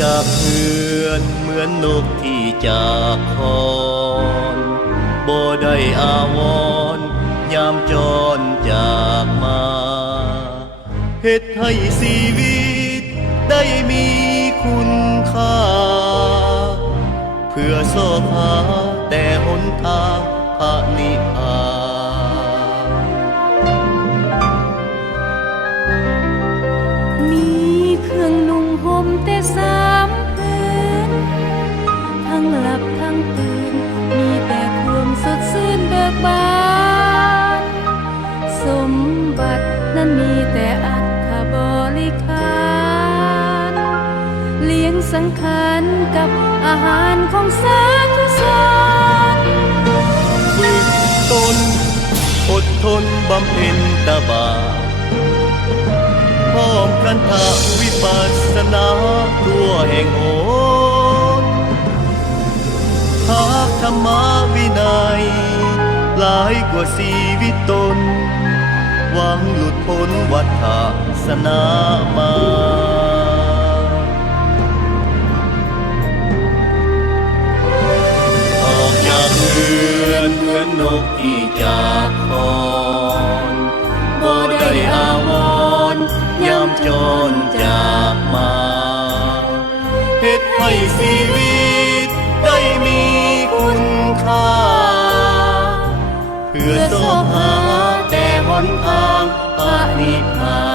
จากเฮือนเหมือนนกที่จากคอนบ่ได้อาวรณ์ยามจรจากมาเฮ็ดให้ชีวิตได้มีคุณค่าเพื่อสอบหาแต่หนทางพระนิพพานมีเครื่องนุ่งห่มแต่สามผืนทั้งหลับทั้งตื่นมีแต่ความสดชื่นเบิกบานสมบัตินั้นมีแต่อัฐบริขารเลี้ยงสังขารกับอาหารของสาธุชนฝึกตนอดทนบำเพ็ญตบะพร้อมกันทาวิปัสสนาทั่วแห่งโหนหากธรรมวินัยหลายกว่าชีวิตตนหวังหลุดพ้นวัฏสนามาออกจากเรือนเหมือนนกที่จากคอนบ่ได้อาวรณ์ยามจรจากมาเฮ็ดให้ชีวิตได้มีคุณค่าเพื่อสอบหาแต่หนทางพระนิพพาน